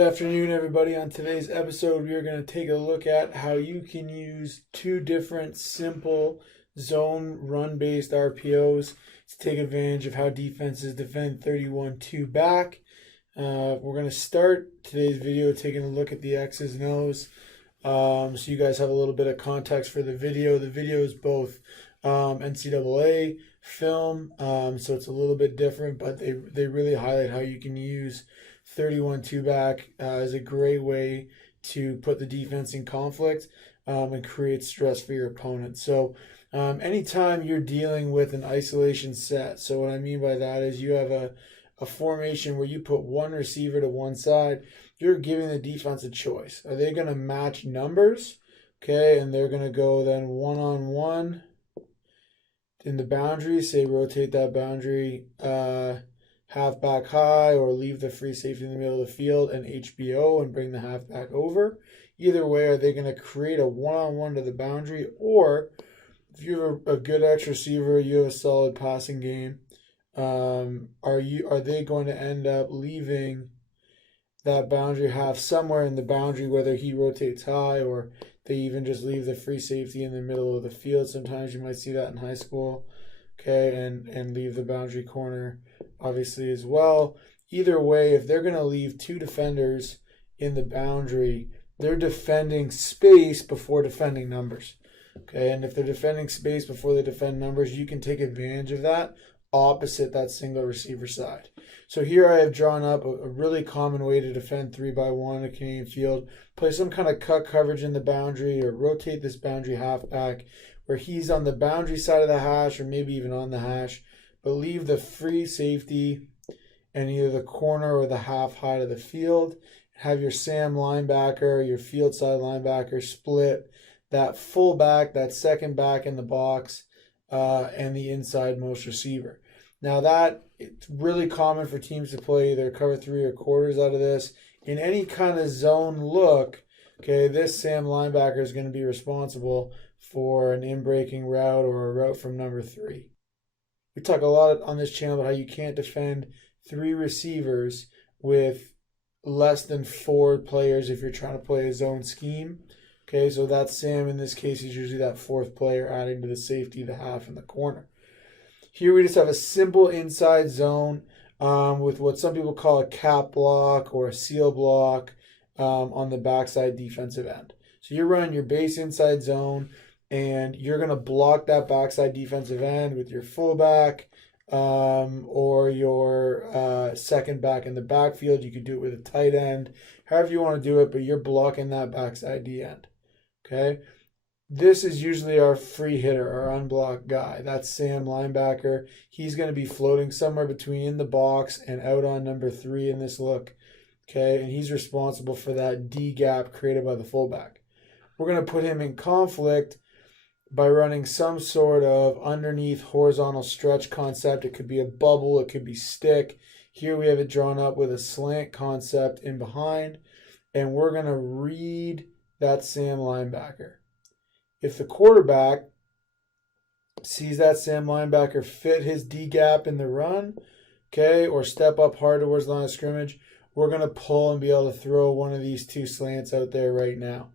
Good afternoon, everybody. On today's episode, we are going to take a look at how you can use two different simple zone run-based RPOs to take advantage of how defenses defend 31-2 back. We're going to start today's video taking a look at the X's and O's, so you guys have a little bit of context for the video. The video is both NCAA film, so it's a little bit different, but they really highlight how you can use 31-2 back is a great way to put the defense in conflict and create stress for your opponent. So anytime you're dealing with an isolation set, so what I mean by that is you have a formation where you put one receiver to one side, you're giving the defense a choice. Are they going to match numbers? Okay, and they're going to go then one-on-one in the boundary, say rotate that boundary halfback high, or leave the free safety in the middle of the field and HBO and bring the halfback over. Either way, are they going to create a one-on-one to the boundary, or if you have a good X receiver, you have a solid passing game, are they going to end up leaving that boundary half somewhere in the boundary, whether he rotates high or they even just leave the free safety in the middle of the field? Sometimes you might see that in high school, okay, and leave the boundary corner obviously as well. Either way, if they're going to leave two defenders in the boundary, they're defending space before defending numbers. Okay, and if they're defending space before they defend numbers, you can take advantage of that opposite that single receiver side. So here I have drawn up a really common way to defend 3-by-1 in a Canadian field. Play some kind of cut coverage in the boundary, or rotate this boundary halfback where he's on the boundary side of the hash, or maybe even on the hash, but leave the free safety in either the corner or the half height of the field. Have your Sam linebacker, your field side linebacker split that fullback, that second back in the box, and the inside most receiver. Now it's really common for teams to play either cover 3 or quarters out of this. In any kind of zone look, okay, this Sam linebacker is going to be responsible for an in-breaking route or a route from number 3. We talk a lot on this channel about how you can't defend 3 receivers with less than 4 players if you're trying to play a zone scheme. Okay, so that's Sam. In this case, he's usually that 4th player adding to the safety, the half, and the corner. Here we just have a simple inside zone with what some people call a cap block or a seal block on the backside defensive end. So you're running your base inside zone, and you're going to block that backside defensive end with your fullback or your second back in the backfield. You could do it with a tight end, however you want to do it, but you're blocking that backside D end. Okay, this is usually our free hitter, our unblocked guy. That's Sam linebacker. He's going to be floating somewhere between in the box and out on number 3 in this look. Okay, and he's responsible for that D gap created by the fullback. We're going to put him in conflict by running some sort of underneath horizontal stretch concept. It could be a bubble, it could be stick. Here we have it drawn up with a slant concept in behind, and we're going to read that Sam linebacker. If the quarterback sees that Sam linebacker fit his D gap in the run, okay, or step up hard towards the line of scrimmage, we're going to pull and be able to throw one of these 2 slants out there right now.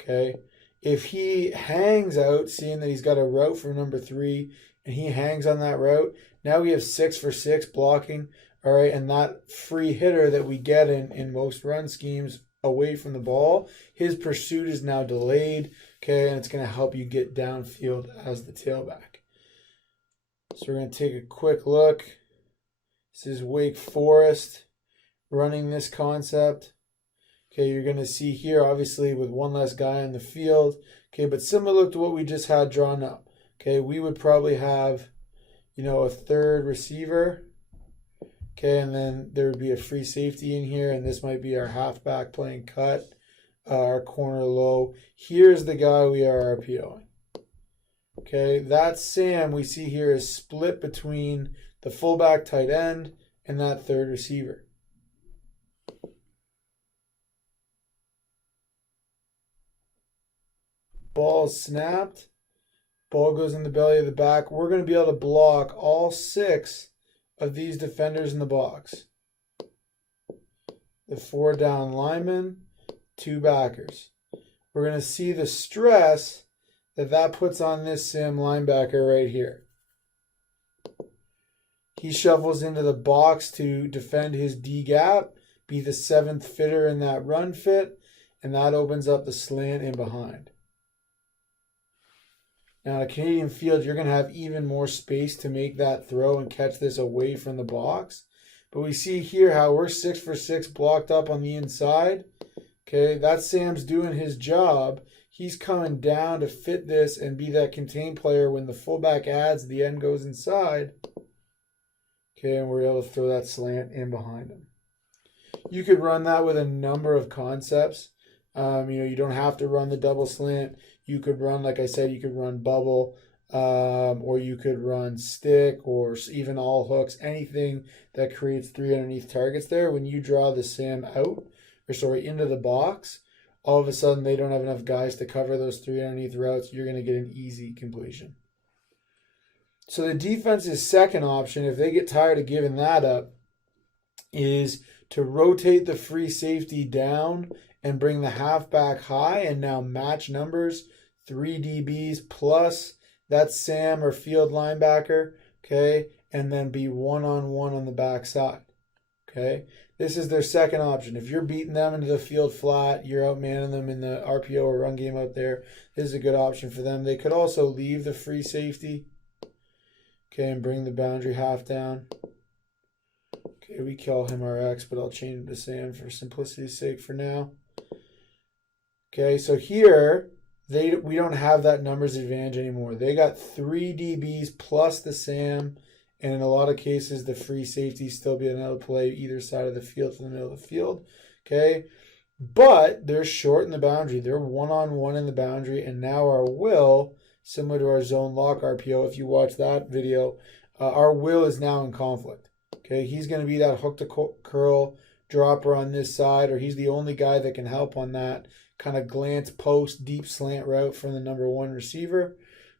Okay. If he hangs out, seeing that he's got a route for number 3, and he hangs on that route, now we have 6 for 6 blocking. All right, and that free hitter that we get in most run schemes away from the ball, his pursuit is now delayed, okay, and it's going to help you get downfield as the tailback. So we're going to take a quick look. This is Wake Forest running this concept. Okay, you're going to see here, obviously, with one less guy in the field. Okay, but similar to what we just had drawn up. Okay, we would probably have, a 3rd receiver. Okay, and then there would be a free safety in here, and this might be our halfback playing cut, our corner low. Here's the guy we are RPOing. Okay, that Sam we see here is split between the fullback tight end and that 3rd receiver. Ball's snapped. Ball goes in the belly of the back. We're going to be able to block all 6 of these defenders in the box. the 4 down linemen, 2 backers. We're going to see the stress that puts on this sim linebacker right here. He shuffles into the box to defend his D gap, be the 7th fitter in that run fit, and that opens up the slant in behind. Now, in a Canadian field, you're going to have even more space to make that throw and catch this away from the box. But we see here how we're 6 for 6 blocked up on the inside. Okay, that's Sam's doing his job. He's coming down to fit this and be that contained player when the fullback adds, the end goes inside. Okay, and we're able to throw that slant in behind him. You could run that with a number of concepts. You don't have to run the double slant. You could run, like I said, you could run bubble, or you could run stick, or even all hooks, anything that creates 3 underneath targets there. When you draw the Sam out, into the box, all of a sudden they don't have enough guys to cover those 3 underneath routes. You're going to get an easy completion. So the defense's second option, if they get tired of giving that up, is to rotate the free safety down and bring the halfback high and now match numbers, 3 DBs plus that Sam or field linebacker, okay, and then be one-on-one on the backside, okay? This is their second option. If you're beating them into the field flat, you're outmanning them in the RPO or run game out there, this is a good option for them. They could also leave the free safety, okay, and bring the boundary half down. Okay, we call him our X, but I'll change it to Sam for simplicity's sake for now. Okay, so here, we don't have that numbers advantage anymore. They got 3 DBs plus the Sam, and in a lot of cases, the free safety still being able to play either side of the field to the middle of the field. Okay, but they're short in the boundary. They're one-on-one in the boundary, and now our will, similar to our zone lock RPO, if you watch that video, our will is now in conflict. Okay, he's going to be that hook to curl dropper on this side, or he's the only guy that can help on that kind of glance post deep slant route from the number 1 receiver.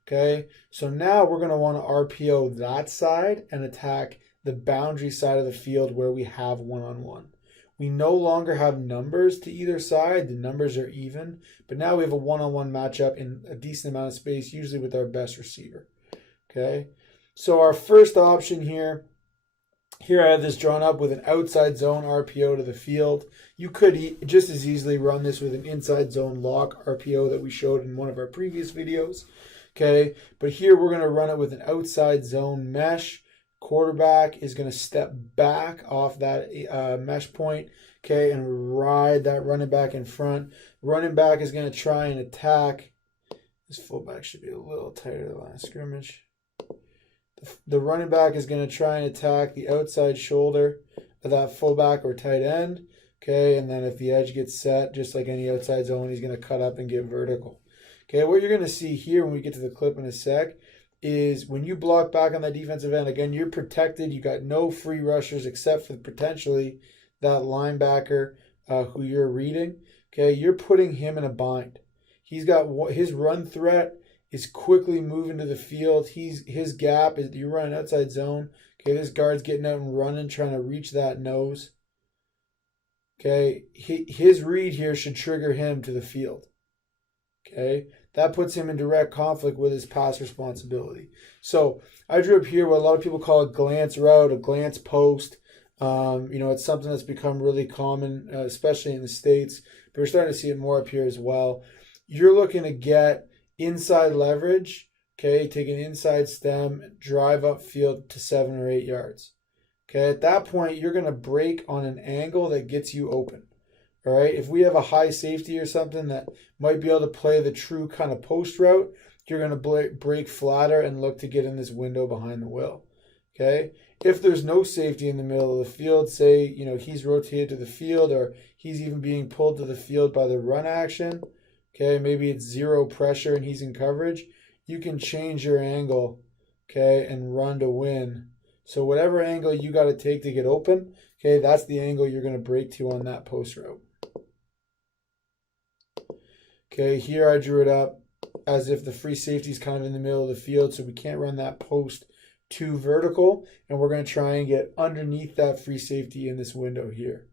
Okay, so now we're going to want to RPO that side and attack the boundary side of the field where we have one-on-one. We no longer have numbers to either side. The numbers are even, but now we have a one-on-one matchup in a decent amount of space, usually with our best receiver. Okay, so our first option here I have this drawn up with an outside zone RPO to the field. You could just as easily run this with an inside zone lock RPO that we showed in one of our previous videos. Okay, but here we're going to run it with an outside zone mesh. Quarterback is going to step back off that mesh point, okay, and ride that running back in front. Running back is going to try and attack. This fullback should be a little tighter to the line of scrimmage. The running back is going to try and attack the outside shoulder of that fullback or tight end, okay, and then if the edge gets set, just like any outside zone, he's going to cut up and get vertical. Okay, what you're going to see here when we get to the clip in a sec is when you block back on that defensive end, again, you're protected. You got no free rushers except for potentially that linebacker who you're reading. Okay, you're putting him in a bind. He's got his run threat is quickly moving to the field. His gap is, you run an outside zone. Okay, this guard's getting out and running, trying to reach that nose. Okay, his read here should trigger him to the field. Okay, that puts him in direct conflict with his pass responsibility. So I drew up here what a lot of people call a glance route, a glance post. It's something that's become really common, especially in the States, but we're starting to see it more up here as well. You're looking to get inside leverage, okay, take an inside stem, drive upfield to 7 or 8 yards. Okay, at that point, you're going to break on an angle that gets you open. All right, if we have a high safety or something that might be able to play the true kind of post route, you're going to break flatter and look to get in this window behind the will. Okay, if there's no safety in the middle of the field, say, he's rotated to the field or he's even being pulled to the field by the run action, okay, maybe it's 0 pressure and he's in coverage, you can change your angle, okay, and run to win. So whatever angle you got to take to get open, okay, that's the angle you're going to break to on that post route. Okay, here I drew it up as if the free safety is kind of in the middle of the field, so we can't run that post too vertical, and we're going to try and get underneath that free safety in this window here.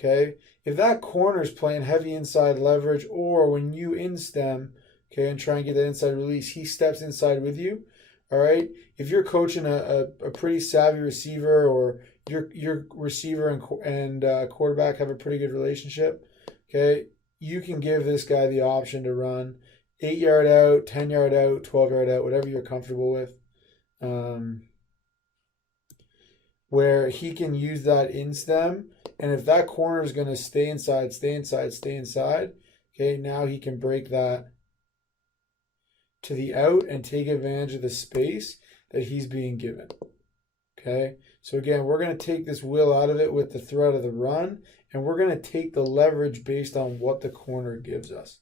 okay, if that corner is playing heavy inside leverage, or when you in-stem, okay, and try and get that inside release, he steps inside with you, all right? If you're coaching a pretty savvy receiver, or your receiver and quarterback have a pretty good relationship, okay, you can give this guy the option to run 8-yard out, 10-yard out, 12-yard out, whatever you're comfortable with, where he can use that in-stem. And if that corner is going to stay inside, okay, now he can break that to the out and take advantage of the space that he's being given. Okay, so again, we're going to take this will out of it with the threat of the run, and we're going to take the leverage based on what the corner gives us.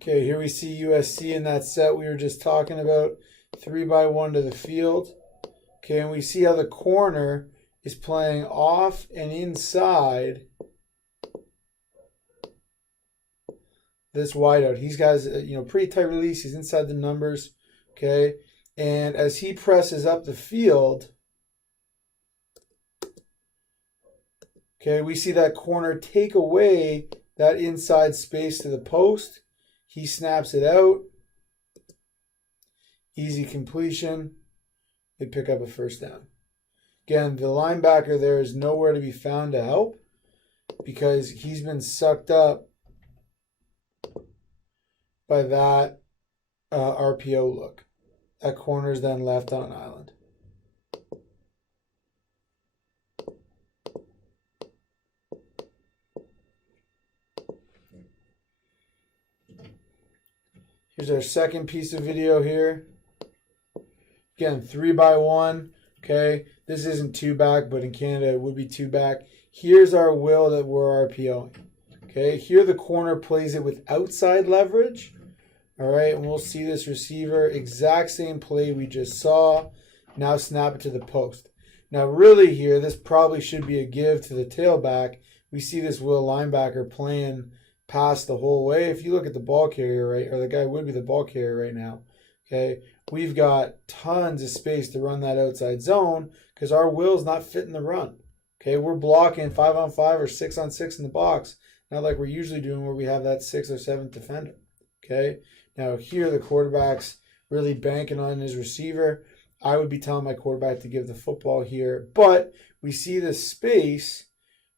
Okay, here we see USC in that set we were just talking about, 3-by-1 to the field. Okay, and we see how the corner is playing off and inside this wideout. He's got, pretty tight release. He's inside the numbers. Okay, and as he presses up the field, okay, we see that corner take away that inside space to the post. He snaps it out. Easy completion. They pick up a first down. Again, the linebacker there is nowhere to be found to help because he's been sucked up by that RPO look. That corner is then left on island. Here's our second piece of video here. Again, 3-by-1. Okay, this isn't 2-back, but in Canada it would be 2-back. Here's our will that we're RPOing. Okay, here the corner plays it with outside leverage. All right, and we'll see this receiver, exact same play we just saw. Now snap it to the post. Now really here, this probably should be a give to the tailback. We see this will linebacker playing pass the whole way. If you look at the ball carrier, right, or the guy would be the ball carrier right now, okay, we've got tons of space to run that outside zone because our will's not fitting the run. Okay, we're blocking 5-on-5 or 6-on-6 in the box, not like we're usually doing where we have that 6th or 7th defender. Okay, now here the quarterback's really banking on his receiver. I would be telling my quarterback to give the football here, but we see the space.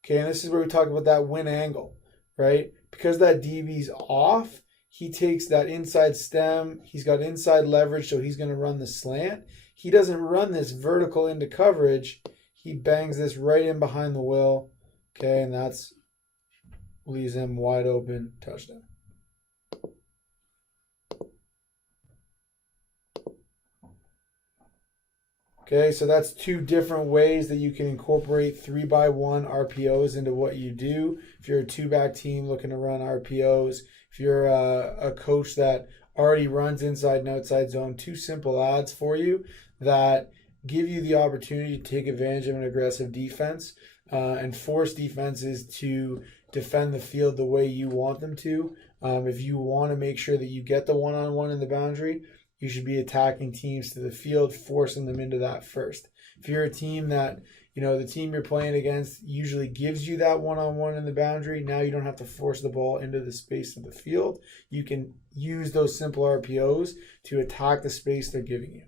Okay, and this is where we talk about that win angle, right? Because that DB's off, he takes that inside stem. He's got inside leverage, so he's going to run the slant. He doesn't run this vertical into coverage. He bangs this right in behind the will. Okay, and that's leaves him wide open. Touchdown. Okay, so that's two different ways that you can incorporate 3-by-1 RPOs into what you do. If you're a 2-back team looking to run RPOs, if you're a coach that already runs inside and outside zone, two simple ads for you that give you the opportunity to take advantage of an aggressive defense and force defenses to defend the field the way you want them to. If you want to make sure that you get the one-on-one in the boundary, you should be attacking teams to the field, forcing them into that first. If you're a team that, the team you're playing against usually gives you that one-on-one in the boundary, now you don't have to force the ball into the space of the field. You can use those simple RPOs to attack the space they're giving you.